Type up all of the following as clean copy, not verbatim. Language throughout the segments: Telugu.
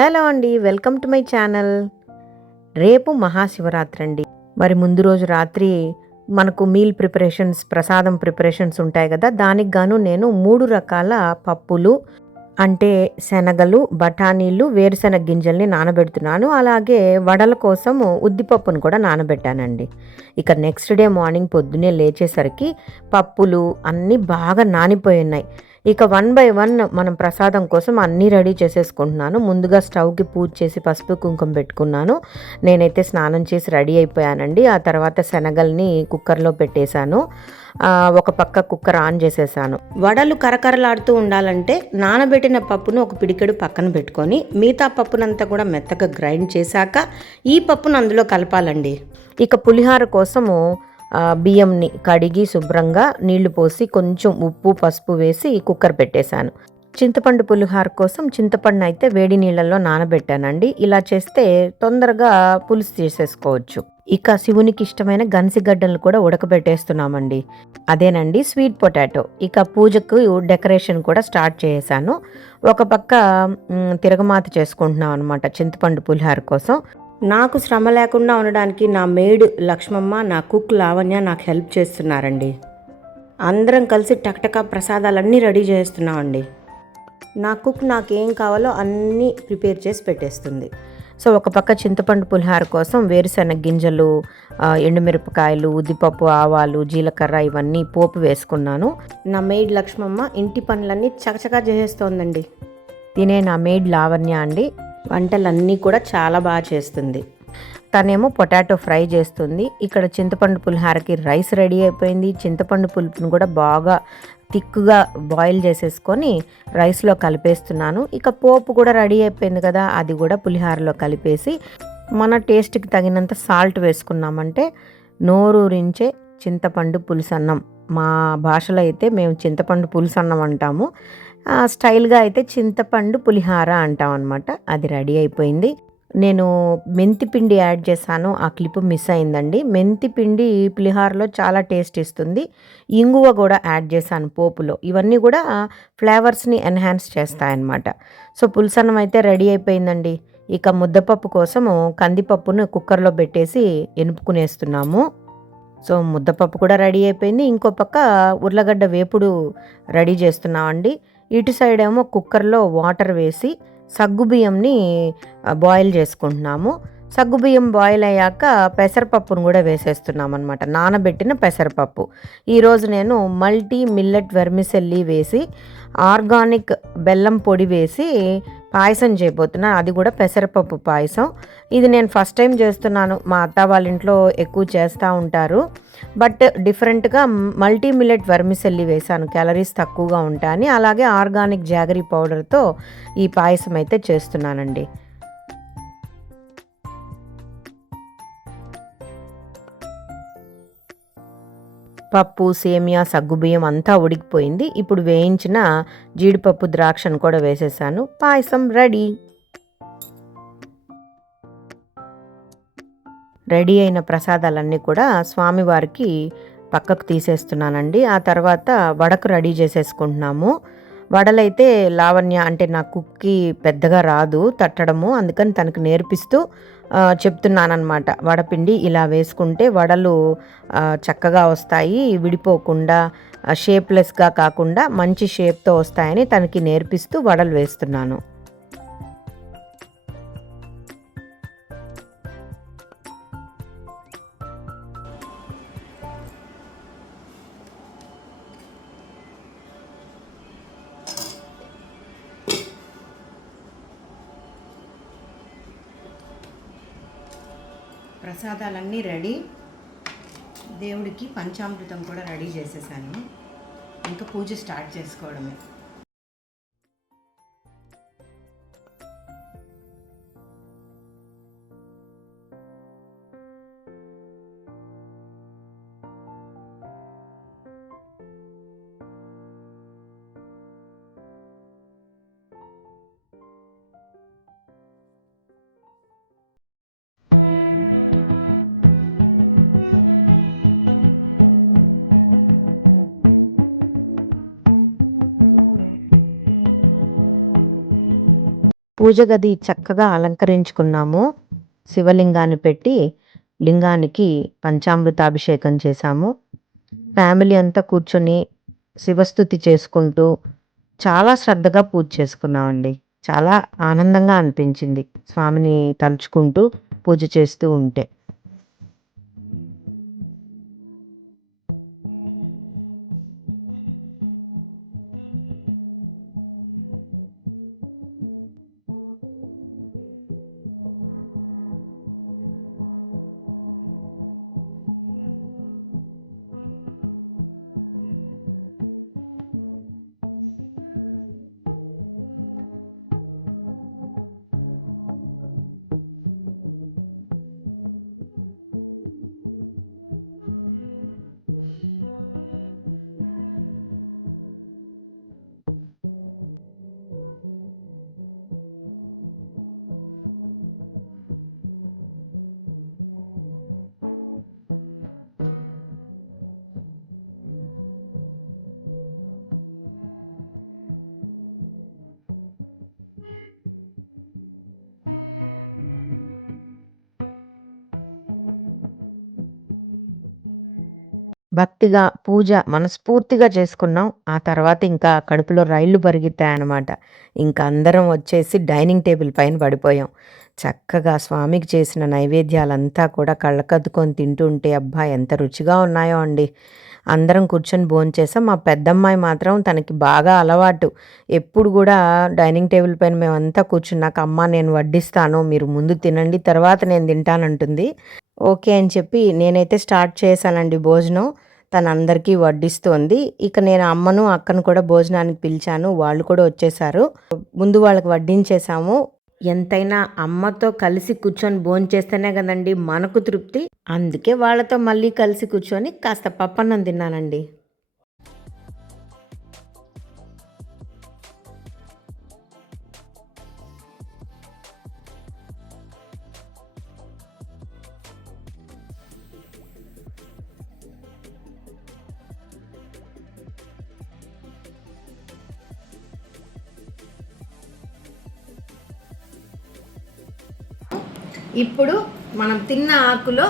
హలో అండి, వెల్కమ్ టు మై ఛానల్. రేపు మహాశివరాత్రి అండి. మరి ముందు రోజు రాత్రి మనకు మీల్ ప్రిపరేషన్స్, ప్రసాదం ప్రిపరేషన్స్ ఉంటాయి కదా. దానికి గాను నేను 3 రకాల పప్పులు అంటే శనగలు, బఠానీలు, వేరుశెనగ గింజల్ని నానబెడుతున్నాను. అలాగే వడల కోసం ఉద్దిపప్పును కూడా నానబెట్టానండి. ఇక నెక్స్ట్ డే మార్నింగ్ పొద్దున్నే లేచేసరికి పప్పులు అన్నీ బాగా నానిపోయి ఉన్నాయి. ఇక 1 బై 1 మనం ప్రసాదం కోసం అన్నీ రెడీ చేసేసుకుంటున్నాను. ముందుగా స్టవ్కి పూజ చేసి పసుపు కుంకుమ పెట్టుకున్నాను. నేనైతే స్నానం చేసి రెడీ అయిపోయానండి. ఆ తర్వాత శనగల్ని కుక్కర్లో పెట్టేశాను. ఒక పక్క కుక్కర్ ఆన్ చేసేసాను. వడలు కరకరలాడుతూ ఉండాలంటే నానబెట్టిన పప్పును ఒక పిడికెడు పక్కన పెట్టుకొని మిగతా పప్పునంతా కూడా మెత్తగా గ్రైండ్ చేశాక ఈ పప్పును అందులో కలపాలండి. ఇక పులిహార కోసము బియ్యంని కడిగి శుభ్రంగా నీళ్లు పోసి కొంచెం ఉప్పు పసుపు వేసి కుక్కర్ పెట్టేశాను. చింతపండు పులిహార కోసం చింతపండు అయితే వేడి నీళ్ళల్లో నానబెట్టానండి. ఇలా చేస్తే తొందరగా పులుసు చేసేసుకోవచ్చు. ఇక శివునికి ఇష్టమైన గన్సిగడ్డలు కూడా ఉడకబెట్టేస్తున్నామండి. అదేనండి స్వీట్ పొటాటో. ఇక పూజకు డెకరేషన్ కూడా స్టార్ట్ చేశాను. ఒక పక్క తిరగమాత చేసుకుంటున్నాం అనమాట చింతపండు పులిహార కోసం. నాకు శ్రమ లేకుండా ఉండడానికి నా మేడ్ లక్ష్మమ్మ, నా కుక్ లావణ్య నాకు హెల్ప్ చేస్తున్నారండి. అందరం కలిసి టక్టకా ప్రసాదాలన్నీ రెడీ చేస్తున్నామండి. నా కుక్ నాకేం కావాలో అన్నీ ప్రిపేర్ చేసి పెట్టేస్తుంది. సో ఒక పక్క చింతపండు పులిహార కోసం వేరుశెనగ గింజలు, ఎండుమిరపకాయలు, ఉద్దిపప్పు, ఆవాలు, జీలకర్ర ఇవన్నీ పోపు వేసుకున్నాను. నా మేడ్ లక్ష్మమ్మ ఇంటి పనులన్నీ చకచకా చేసేస్తోందండి. తినే నా మేడ్ లావణ్య అండి వంటలన్నీ కూడా చాలా బాగా చేస్తుంది. తనేమో పొటాటో ఫ్రై చేస్తుంది. ఇక్కడ చింతపండు పులిహారకి రైస్ రెడీ అయిపోయింది. చింతపండు పులుపును కూడా బాగా థిక్గా బాయిల్ చేసేసుకొని రైస్లో కలిపేస్తున్నాను. ఇక పోపు కూడా రెడీ అయిపోయింది కదా, అది కూడా పులిహారలో కలిపేసి మన టేస్ట్కి తగినంత సాల్ట్ వేసుకున్నామంటే నోరూరించే చింతపండు పులుసన్నం. మా భాషలో అయితే మేము చింతపండు పులుసన్నం అంటాము. స్టైల్గా అయితే చింతపండు పులిహార అంటాం అనమాట. అది రెడీ అయిపోయింది. నేను మెంతిపిండి యాడ్ చేశాను, ఆ క్లిప్ మిస్ అయిందండి. మెంతిపిండి పులిహారలో చాలా టేస్ట్ ఇస్తుంది. ఇంగువ కూడా యాడ్ చేశాను పోపులో. ఇవన్నీ కూడా ఫ్లేవర్స్ని ఎన్హాన్స్ చేస్తాయన్నమాట. సో పులుసన్నం అయితే రెడీ అయిపోయిందండి. ఇక ముద్దపప్పు కోసము కందిపప్పును కుక్కర్లో పెట్టేసి ఎనుపుకునేస్తున్నాము. సో ముద్దపప్పు కూడా రెడీ అయిపోయింది. ఇంకో పక్క ఉర్లగడ్డ వేపుడు రెడీ చేస్తున్నామండి. ఇటు సైడ్ ఏమో కుక్కర్లో వాటర్ వేసి సగ్గుబియ్యంని బాయిల్ చేసుకుంటున్నాము. సగ్గుబియ్యం బాయిల్ అయ్యాక పెసరపప్పును కూడా వేసేస్తున్నాం అనమాట, నానబెట్టిన పెసరపప్పు. ఈరోజు నేను మల్టీ మిల్లెట్ వెర్మిసెల్లి వేసి ఆర్గానిక్ బెల్లం పొడి వేసి పాయసం చేయబోతున్నాను. అది కూడా పెసరపప్పు పాయసం. ఇది నేను ఫస్ట్ టైం చేస్తున్నాను. మా అత్త వాళ్ళ ఇంట్లో ఎక్కువ చేస్తూ ఉంటారు. బట్ డిఫరెంట్గా మల్టీ మిల్లెట్ వెర్మిసెల్లి వేసాను, క్యాలరీస్ తక్కువగా ఉంటాయని. అలాగే ఆర్గానిక్ జాగరీ పౌడర్తో ఈ పాయసం అయితే చేస్తున్నానండి. పప్పు, సేమియా, సగ్గుబియ్యం అంతా ఉడికిపోయింది. ఇప్పుడు వేయించిన జీడిపప్పు, ద్రాక్షను కూడా వేసేసాను. పాయసం రెడీ. రెడీ అయిన ప్రసాదాలన్నీ కూడా స్వామివారికి పక్కకు తీసేస్తున్నానండి. ఆ తర్వాత వడకు రెడీ చేసేసుకుంటున్నాము. వడలైతే లావణ్య అంటే నా కుక్కి పెద్దగా రాదు తట్టడము, అందుకని తనకు నేర్పిస్తూ చెప్తున్నానమాట. వడపిండి ఇలా వేసుకుంటే వడలు చక్కగా వస్తాయి, విడిపోకుండా షేప్లెస్గా కాకుండా మంచి షేప్తో వస్తాయని తనకి నేర్పిస్తూ వడలు వేస్తున్నాను. ప్రసాదాలన్నీ రెడీ. దేవుడికి పంచామృతం కూడా రెడీ చేసేసాను. ఇంకా పూజ స్టార్ట్ చేసుకోవడమే. పూజ గది చక్కగా అలంకరించుకున్నాము. శివలింగాన్ని పెట్టి లింగానికి పంచామృతాభిషేకం చేశాము. ఫ్యామిలీ అంతా కూర్చొని శివస్తుతి చేసుకుంటూ చాలా శ్రద్ధగా పూజ చేసుకున్నామండి. చాలా ఆనందంగా అనిపించింది స్వామిని తలుచుకుంటూ పూజ చేస్తూ ఉంటే. భక్తిగా పూజ మనస్ఫూర్తిగా చేసుకున్నాం. ఆ తర్వాత ఇంకా కడుపులో రైళ్లు పరిగెత్తాయనమాట. ఇంక అందరం వచ్చేసి డైనింగ్ టేబుల్ పైన పడిపోయాం. చక్కగా స్వామికి చేసిన నైవేద్యాలంతా కూడా కళ్ళకద్దుకొని తింటూ ఉంటే అబ్బా! ఎంత రుచిగా ఉన్నాయో అండి. అందరం కూర్చొని భోంచేసాం. మా పెద్దమ్మాయి మాత్రం తనకి బాగా అలవాటు. ఎప్పుడు గూడా డైనింగ్ టేబుల్ పైన మేమంతా కూర్చున్నాక, "అమ్మ నేను వడ్డిస్తాను. మీరు ముందు తినండి. తర్వాత నేను తింటానంటుంది." ఓకే అని చెప్పి నేనైతే స్టార్ట్ చేశానండి భోజనం. తనందరికీ వడ్డిస్తోంది. ఇక నేను అమ్మను, అక్కను కూడా భోజనానికి పిలిచాను. వాళ్ళు కూడా వచ్చేసారు. ముందు వాళ్ళకి వడ్డించేసాము. ఎంతైనా అమ్మతో కలిసి కూర్చొని భోంచేస్తేనే కదండీ మనకు తృప్తి. అందుకే వాళ్ళతో మళ్ళీ కలిసి కూర్చొని కాస్త పప్పన్నం తిన్నానండి. ఇప్పుడు మనం తిన్న ఆకులో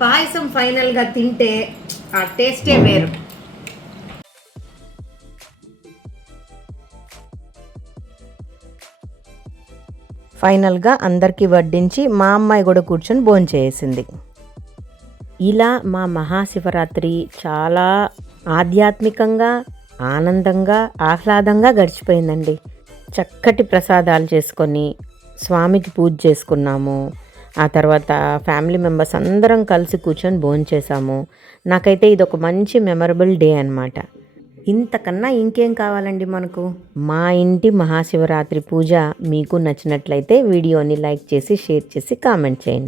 పాయసం ఫైనల్గా తింటే ఆ టేస్టే వేరు. ఫైనల్గా అందరికీ వడ్డించి మా అమ్మాయి కూడా కూర్చొని భోంచేసింది. ఇలా మా మహాశివరాత్రి చాలా ఆధ్యాత్మికంగా, ఆనందంగా, ఆహ్లాదంగా గడిచిపోయిందండి. చక్కటి ప్రసాదాలు చేసుకొని స్వామికి పూజ చేసుకున్నాము. ఆ తర్వాత ఫ్యామిలీ మెంబర్స్ అందరం కలిసి కూర్చొని భోంచేసాము. నాకైతే ఇదొక మంచి మెమరబుల్ డే అనమాట. ఇంతకన్నా ఇంకేం కావాలండి మనకు. మా ఇంటి మహాశివరాత్రి పూజ మీకు నచ్చినట్లయితే వీడియోని లైక్ చేసి, షేర్ చేసి, కామెంట్ చేయండి.